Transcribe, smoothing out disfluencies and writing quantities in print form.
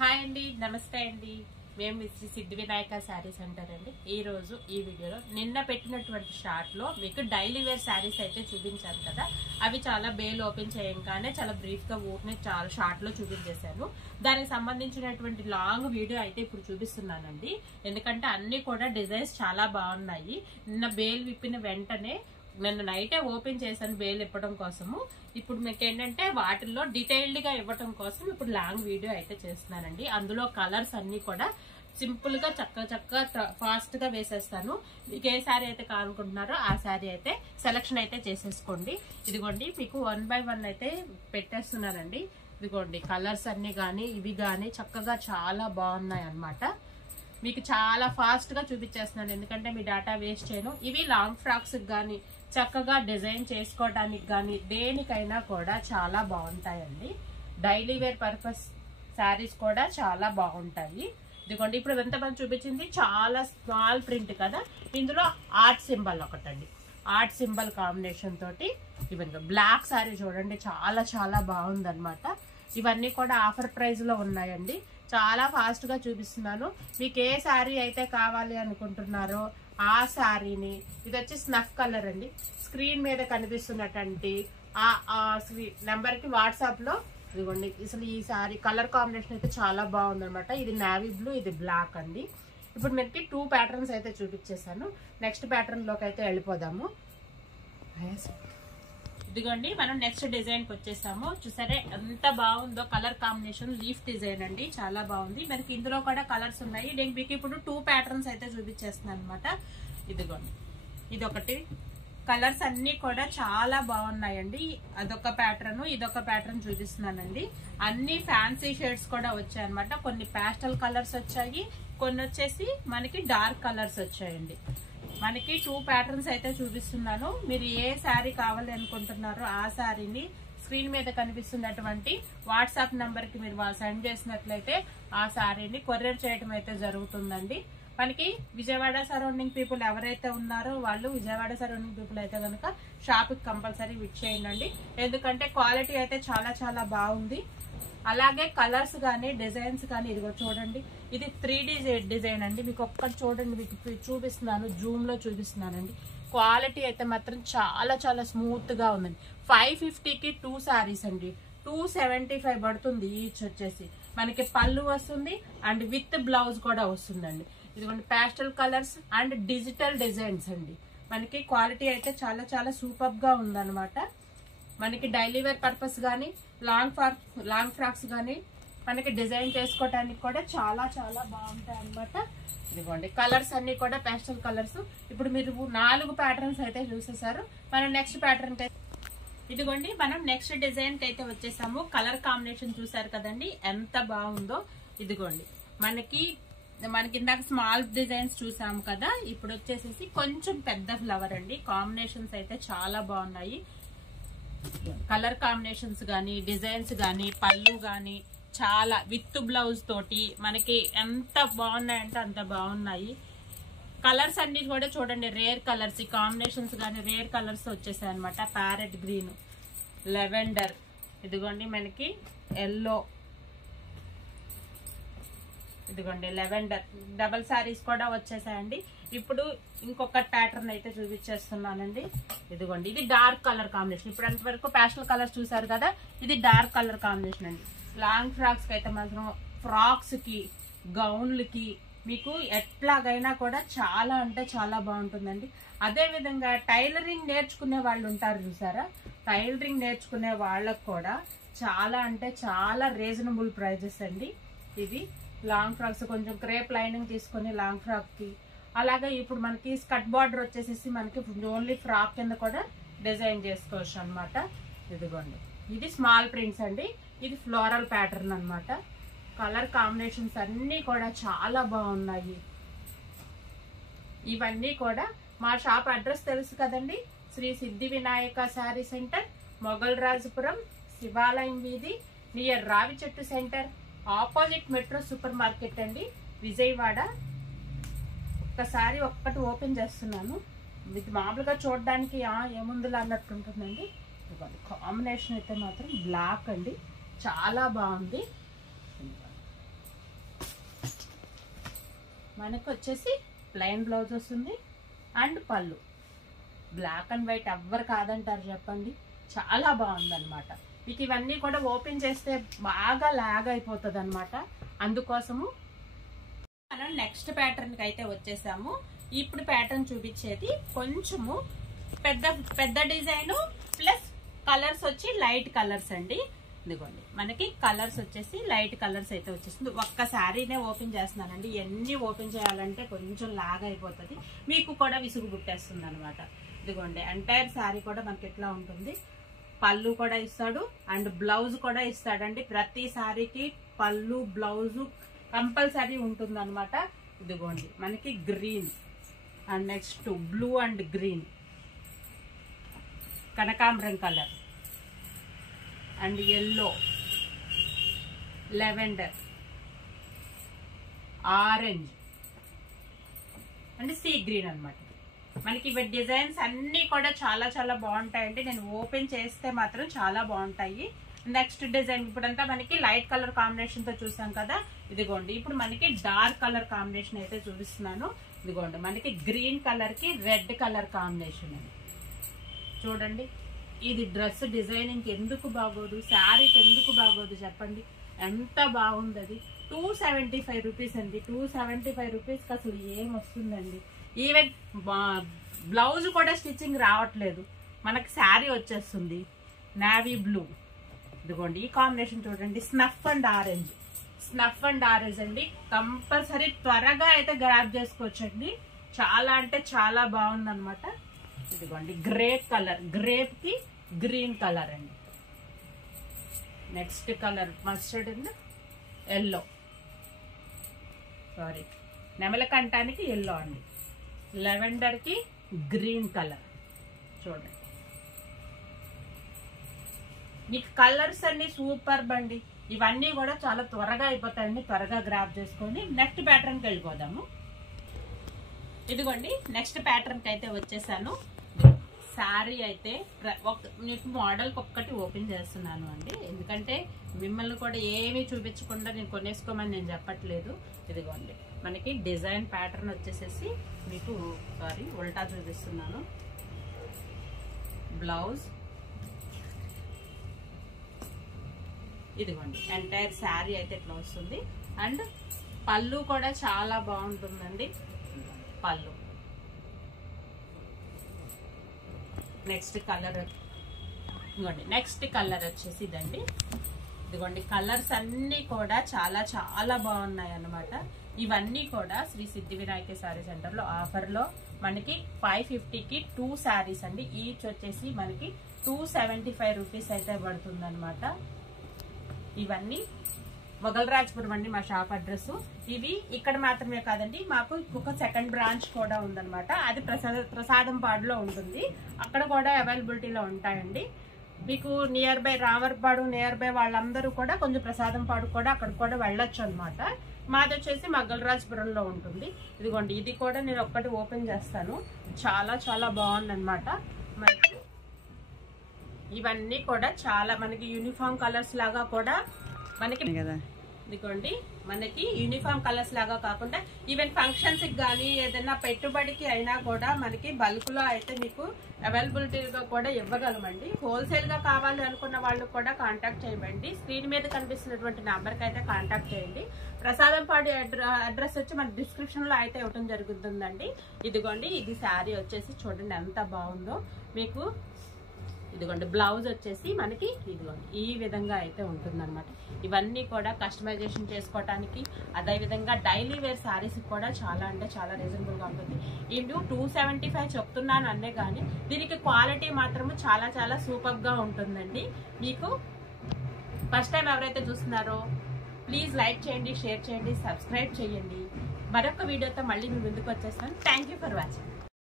Hi అండి, నమస్తే అండి. మేము శ్రీ సిద్ధి వినాయక శారీ సెంటర్ అండి. ఈ రోజు ఈ వీడియోలో నిన్న పెట్టినటువంటి షార్ట్ లో మీకు డైలీ వేర్ శారీస్ అయితే చూపించాను కదా, అవి చాలా బేల్ ఓపెన్ చేయంగానే చాలా బ్రీఫ్ గా ఊరిని చాలా షార్ట్ లో చూపించేశాను. దానికి సంబంధించినటువంటి లాంగ్ వీడియో అయితే ఇప్పుడు చూపిస్తున్నానండి. ఎందుకంటే అన్ని కూడా డిజైన్స్ చాలా బాగున్నాయి. నిన్న బేల్ విప్పిన వెంటనే నేను నైటే ఓపెన్ చేశాను బేల్ ఇవ్వడం కోసము. ఇప్పుడు మీకు ఏంటంటే వాటిల్లో డీటెయిల్డ్ గా ఇవ్వడం కోసం ఇప్పుడు లాంగ్ వీడియో అయితే చేస్తున్నానండి. అందులో కలర్స్ అన్ని కూడా సింపుల్ గా చక్కగా ఫాస్ట్ గా వేసేస్తాను. మీకు ఏ శారీ అయితే కావాలనుకుంటున్నారో ఆ శారీ అయితే సెలక్షన్ అయితే చేసేసుకోండి. ఇదిగోండి మీకు 1 by 1 అయితే పెట్టేస్తున్నానండి. ఇదిగోండి కలర్స్ అన్ని గానీ ఇవి గానీ చక్కగా చాలా బాగున్నాయి అన్నమాట. మీకు చాలా ఫాస్ట్ గా చూపించేస్తున్నాను ఎందుకంటే మీ డేటా వేస్ట్ చేయను. ఇవి లాంగ్ ఫ్రాక్స్ గానీ చక్కగా డిజైన్ చేసుకోవడానికి గానీ దేనికైనా కూడా చాలా బాగుంటాయండి. డైలీ వేర్ పర్పస్ శారీస్ కూడా చాలా బాగుంటాయి. ఇదిగోండి ఇప్పుడు ఎంతమంది చూపించింది చాలా స్మాల్ ప్రింట్ కదా, ఇందులో ఆర్ట్ సింబల్ ఒకటండి. ఆర్ట్ సింబల్ కాంబినేషన్ తోటి ఇవన్నీ బ్లాక్ శారీ చూడండి, చాలా చాలా బాగుంది అనమాట. ఇవన్నీ కూడా ఆఫర్ ప్రైస్ లో ఉన్నాయండి. చాలా ఫాస్ట్ గా చూపిస్తున్నాను. మీకు ఏ శారీ అయితే కావాలి అనుకుంటున్నారో ఆ శారీని, ఇది వచ్చి స్నఫ్ కలర్ అండి. స్క్రీన్ మీద కనిపిస్తున్నటువంటి ఆ నెంబర్ కి వాట్సాప్ లో ఇదిగోండి. అసలు ఈ శారీ కలర్ కాంబినేషన్ అయితే చాలా బాగుంది అనమాట. ఇది నావీ బ్లూ, ఇది బ్లాక్ అండి. ఇప్పుడు మీకు 2 ప్యాటర్న్స్ అయితే చూపించేశాను. నెక్స్ట్ ప్యాటర్న్ లోకి అయితే వెళ్ళిపోదాము. ఇదిగోండి మనం నెక్స్ట్ డిజైన్ కి వచ్చేసాము. చూసారే ఎంత బాగుందో కలర్ కాంబినేషన్. లీఫ్ డిజైన్ అండి, చాలా బాగుంది. మనకి ఇందులో కూడా కలర్స్ ఉన్నాయి. నేను మీకు ఇప్పుడు 2 ప్యాటర్న్స్ అయితే చూపించేస్తున్నాను అనమాట. ఇదిగోండి ఇదొకటి. కలర్స్ అన్ని కూడా చాలా బాగున్నాయండి. అదొక ప్యాటర్న్, ఇదొక ప్యాటర్న్ చూపిస్తున్నానండి. అన్ని ఫ్యాన్సీ షేడ్స్ కూడా వచ్చాయి అనమాట. కొన్ని పాస్టల్ కలర్స్ వచ్చాయి, కొన్ని వచ్చేసి మనకి డార్క్ కలర్స్ వచ్చాయండి. మనకి 2 ప్యాటర్న్స్ అయితే చూపిస్తున్నాను. మీరు ఏ శారీ కావాలి అనుకుంటున్నారో ఆ శారీని స్క్రీన్ మీద కనిపిస్తున్నటువంటి వాట్సాప్ నంబర్ కి మీరు సెండ్ చేసినట్లయితే ఆ శారీని కొరియర్ చేయడం అయితే జరుగుతుందండి. మనకి విజయవాడ సరౌండింగ్ పీపుల్ ఎవరైతే ఉన్నారో వాళ్ళు విజయవాడ సరౌండింగ్ పీపుల్ అయితే కనుక షాప్ కి కంపల్సరీ విజిట్ చేయండి. ఎందుకంటే క్వాలిటీ అయితే చాలా చాలా బాగుంది. అలాగే కలర్స్ కానీ డిజైన్స్ కానీ ఇదిగో చూడండి, ఇది 3D డిజైన్ అండి. మీకు ఒక్కటి చూడండి, మీకు చూపిస్తున్నాను, జూమ్ లో చూపిస్తున్నానండి. క్వాలిటీ అయితే మాత్రం చాలా చాలా స్మూత్ గా ఉందండి. 550కి 2 శారీస్ అండి. 275 పడుతుంది ఈచ్. వచ్చేసి మనకి పళ్ళు వస్తుంది అండ్ విత్ బ్లౌజ్ కూడా వస్తుందండి. ఇదిగోండి pastel colours and digital designs అండి. మనకి క్వాలిటీ అయితే చాలా చాలా సూపర్ గా ఉందన్నమాట. మనకి డైలీ వేర్ పర్పస్ కానీ లాంగ్ ఫ్రాక్స్ కానీ మనకి డిజైన్ చేసుకోవడానికి కూడా చాలా చాలా బాగుంటాయి అనమాట. ఇదిగోండి కలర్స్ అన్ని కూడా పాస్టల్ కలర్స్. ఇప్పుడు మీరు 4 ప్యాటర్న్స్ అయితే చూసేసారు. మనం నెక్స్ట్ ప్యాటర్న్ ఇదిగోండి మనం నెక్స్ట్ డిజైన్ కి అయితే వచ్చేసాము. కలర్ కాంబినేషన్ చూసారు కదండి ఎంత బాగుందో. ఇదిగోండి మనకి ఇందాక స్మాల్ డిజైన్స్ చూసాము కదా, ఇప్పుడు వచ్చేసేసి కొంచెం పెద్ద ఫ్లవర్ అండి. కాంబినేషన్స్ అయితే చాలా బాగున్నాయి. కలర్ కాంబినేషన్స్ గానీ డిజైన్స్ గానీ పళ్ళు గానీ చాలా విత్ బ్లౌజ్ తోటి మనకి ఎంత బాగున్నాయంటే అంత బాగున్నాయి. కలర్స్ అన్ని కూడా చూడండి రేర్ కలర్స్. ఈ కాంబినేషన్స్ గానీ రేర్ కలర్స్ వచ్చేసాయి అనమాట. ప్యారెట్ గ్రీన్, లెవెండర్, ఇదిగోండి మనకి ఎల్లో, ఇదిగోండి లెవెండర్. డబల్ శారీస్ కూడా వచ్చేసాయండి. ఇప్పుడు ఇంకొక ప్యాటర్న్ అయితే చూపించేస్తున్నానండి. ఇదిగోండి ఇది డార్క్ కలర్ కాంబినేషన్. ఇప్పుడు అంతవరకు ప్యాస్టల్ కలర్స్ చూసారు కదా, ఇది డార్క్ కలర్ కాంబినేషన్ అండి. లాంగ్ ఫ్రాక్స్ కి అయితే మాత్రం ఫ్రాక్స్ కి గౌన్లకి మీకు ఎట్లాగైనా కూడా చాలా అంటే చాలా బాగుంటుందండి. అదే విధంగా టైలరింగ్ నేర్చుకునే వాళ్ళు ఉంటారు చూసారా, టైలరింగ్ నేర్చుకునే వాళ్ళకు కూడా చాలా అంటే చాలా రీజనబుల్ ప్రైజెస్ అండి. ఇది లాంగ్ ఫ్రాక్స్ కొంచెం క్రేప్ లైనింగ్ తీసుకుని లాంగ్ ఫ్రాక్ కి, అలాగే ఇప్పుడు మనకి స్కర్ట్ బార్డర్ వచ్చేసేసి మనకి ఓన్లీ ఫ్రాక్ కింద కూడా డిజైన్ చేసుకోవచ్చు అనమాట. ఇదిగోండి ఇది స్మాల్ ప్రింట్స్ అండి. ఇది ఫ్లోరల్ ప్యాటర్న్ అనమాట. కలర్ కాంబినేషన్స్ అన్ని కూడా చాలా బాగున్నాయి. ఇవన్నీ కూడా మా షాప్ అడ్రస్ తెలుసు కదండి, శ్రీ సిద్ధి వినాయక శారీ సెంటర్, మొగల్ రాజపురం, శివాలయం వీధి, నియర్ రావి చెట్టు centre, opposite metro super market అండి, విజయవాడ. ఒక్కసారి ఒక్కటి ఓపెన్ చేస్తున్నాను. ఇది మామూలుగా చూడడానికి ఏముందిలా అన్నట్టు ఉంటుందండి. కాంబినేషన్ అయితే మాత్రం బ్లాక్ అండి, చాలా బాగుంది. మనకు వచ్చేసి ప్లెయిన్ బ్లౌజ్ వస్తుంది అండ్ పళ్ళు. బ్లాక్ అండ్ వైట్ ఎవ్వరు కాదంటారు చెప్పండి, చాలా బాగుందన్నమాట. మీకు ఇవన్నీ కూడా ఓపెన్ చేస్తే బాగా లాగ్ అయిపోతుంది అనమాట. అందుకోసము మనం నెక్స్ట్ ప్యాటర్న్కి అయితే వచ్చేసాము. ఇప్పుడు ప్యాటర్న్ చూపించేది కొంచెము పెద్ద డిజైన్ ప్లస్ కలర్స్ వచ్చి లైట్ కలర్స్ అండి. ఇదిగోండి మనకి కలర్స్ వచ్చేసి లైట్ కలర్స్ అయితే వచ్చేసింది. ఒక్క శారీనే ఓపెన్ చేస్తున్నానండి, ఎన్ని ఓపెన్ చేయాలంటే కొంచెం లాగ్ అయిపోతుంది, మీకు కూడా విసుగు పుట్టేస్తుంది అనమాట. ఇదిగోండి ఎంటైర్ శారీ కూడా మనకి ఎట్లా ఉంటుంది, పళ్ళు కూడా ఇస్తాడు అండ్ బ్లౌజ్ కూడా ఇస్తాడండి. ప్రతి శారీకి పళ్ళు బ్లౌజు కంపల్సరీ ఉంటుంది అనమాట. ఇదిగోండి మనకి green and next blue and green, కనకాంబరం colour and yellow, lavender, orange and sea green అనమాట. మనకి ఇవి డిజైన్స్ అన్ని కూడా చాలా చాలా బాగుంటాయండి. నేను ఓపెన్ చేస్తే మాత్రం చాలా బాగుంటాయి. నెక్స్ట్ డిజైన్ ఇప్పుడంతా మనకి లైట్ కలర్ కాంబినేషన్ తో చూసాం కదా. ఇదిగోండి ఇప్పుడు మనకి డార్క్ కలర్ కాంబినేషన్ అయితే చూపిస్తున్నాను. ఇదిగోండి మనకి గ్రీన్ కలర్ కి రెడ్ కలర్ కాంబినేషన్ అండి. చూడండి ఇది డ్రెస్ డిజైనింగ్ ఎందుకు బాగోదు, శారీకి ఎందుకు బాగోదు చెప్పండి, ఎంత బాగుంది. అది 275 రూపీస్ అండి. 275 రూపీస్కి అసలు ఏం వస్తుందండి. ఈవెన్ బ్లౌజ్ కూడా స్టిచ్చింగ్ రావట్లేదు, మనకి శారీ వచ్చేస్తుంది నేవీ బ్లూ. ఇదిగోండి ఈ కాంబినేషన్ చూడండి, snuff and orange. Snuff and orange అండి, కంపల్సరీ త్వరగా అయితే గ్రాప్ చేసుకోవచ్చండి. చాలా అంటే చాలా బాగుంది అనమాట. ఇదిగోండి గ్రేప్ కలర్, గ్రేప్ కి గ్రీన్ కలర్ అండి. Next colour mustard and yellow, sorry నెమలకంఠానికి ఎల్లో అండి. లెవెండర్ కి గ్రీన్ కలర్. చూడండి మీకు కలర్స్ అన్ని సూపర్ బండి. ఇవన్నీ కూడా చాలా త్వరగా అయిపోతాయండి, త్వరగా గ్రాప్ చేసుకొని నెక్స్ట్ ప్యాటర్న్కి వెళ్ళిపోదాము. ఇదిగోండి నెక్స్ట్ ప్యాటర్న్కి అయితే వచ్చేసాను. శారీ అయితే మీకు మోడల్కి ఒక్కటి ఓపెన్ చేస్తున్నాను అండి, ఎందుకంటే మిమ్మల్ని కూడా ఏమీ చూపించకుండా నేను కొనేసుకోమని నేను చెప్పట్లేదు. ఇదిగోండి మనకి డిజైన్ ప్యాటర్న్ వచ్చేసేసి మీకు ఉల్టా చూపిస్తున్నాను. బ్లౌజ్ ఇదిగోండి ఎంటైర్ శారీ అయితే ఇట్లా వస్తుంది అండ్ పళ్ళు కూడా చాలా బాగుంటుందండి. పళ్ళు నెక్స్ట్ కలర్ ఇదిగోండి, నెక్స్ట్ కలర్ వచ్చేసి ఇదండి. ఇదిగోండి కలర్స్ అన్ని కూడా చాలా చాలా బాగున్నాయి అన్నమాట. ఇవన్నీ కూడా శ్రీ సిద్ధి వినాయక శారీ సెంటర్ లో ఆఫర్ లో మనకి 550కి 2 శారీస్ అండి. ఈచ్ వచ్చేసి మనకి 275 రూపీస్ అయితే పడుతుంది అనమాట. ఇవన్నీ వగల్రాజ్పురం అండి మా షాప్ అడ్రస్. ఇవి ఇక్కడ మాత్రమే కాదండి, మాకు ఇంకొక సెకండ్ బ్రాంచ్ కూడా ఉందన్నమాట. అది ప్రసాదంపాడులో ఉంటుంది, అక్కడ కూడా అవైలబిలిటీలో ఉంటాయండి. మీకు near by Ramarpadu near by వాళ్ళందరూ కూడా కొంచెం ప్రసాదంపాడు కూడా అక్కడ కూడా వెళ్ళొచ్చు అనమాట. మాది వచ్చేసి మగ్గలరాజ్పురంలో ఉంటుంది. ఇదిగోండి ఇది కూడా నేను ఒక్కటి ఓపెన్ చేస్తాను, చాలా చాలా బాగుంది అనమాట. మనకి ఇవన్నీ కూడా చాలా మనకి యూనిఫామ్ కలర్స్ లాగా కూడా మనకి కదా. ఇదిగోండి మనకి యూనిఫామ్ కలర్స్ లాగా కాకుండా ఈవెన్ ఫంక్షన్స్ కి కానీ ఏదైనా పెట్టుబడికి అయినా కూడా మనకి బల్క్ లో అయితే మీకు అవైలబిలిటీగా కూడా ఇవ్వగలమండి. హోల్సేల్ గా కావాలి అనుకున్న వాళ్ళు కూడా కాంటాక్ట్ చేయండి. స్క్రీన్ మీద కనిపిస్తున్నటువంటి నెంబర్కి అయితే కాంటాక్ట్ చేయండి. ప్రసాదంపాడు అడ్రస్ వచ్చి మన డిస్క్రిప్షన్ లో అయితే ఇవ్వడం జరుగుతుందండి. ఇదిగోండి ఇది శారీ వచ్చేసి చూడండి ఎంత బాగుందో మీకు. ఇదిగోండి బ్లౌజ్ వచ్చేసి మనకి ఇదిగోండి ఈ విధంగా అయితే ఉంటుందన్నమాట. ఇవన్నీ కూడా కస్టమైజేషన్ చేసుకోవడానికి, అదేవిధంగా డైలీ వేర్ శారీస్ కూడా చాలా అంటే చాలా రీజనబుల్గా ఉంటుంది. ఇది 275 చెప్తున్నాను అనే కానీ దీనికి క్వాలిటీ మాత్రము చాలా చాలా సూపర్గా ఉంటుందండి. మీకు ఫస్ట్ టైం ఎవరైతే చూస్తున్నారో ప్లీజ్ లైక్ చేయండి, షేర్ చేయండి, సబ్స్క్రైబ్ చేయండి. మరొక వీడియోతో మళ్ళీ మీ ముందుకు వచ్చేస్తాను. Thank you for watching.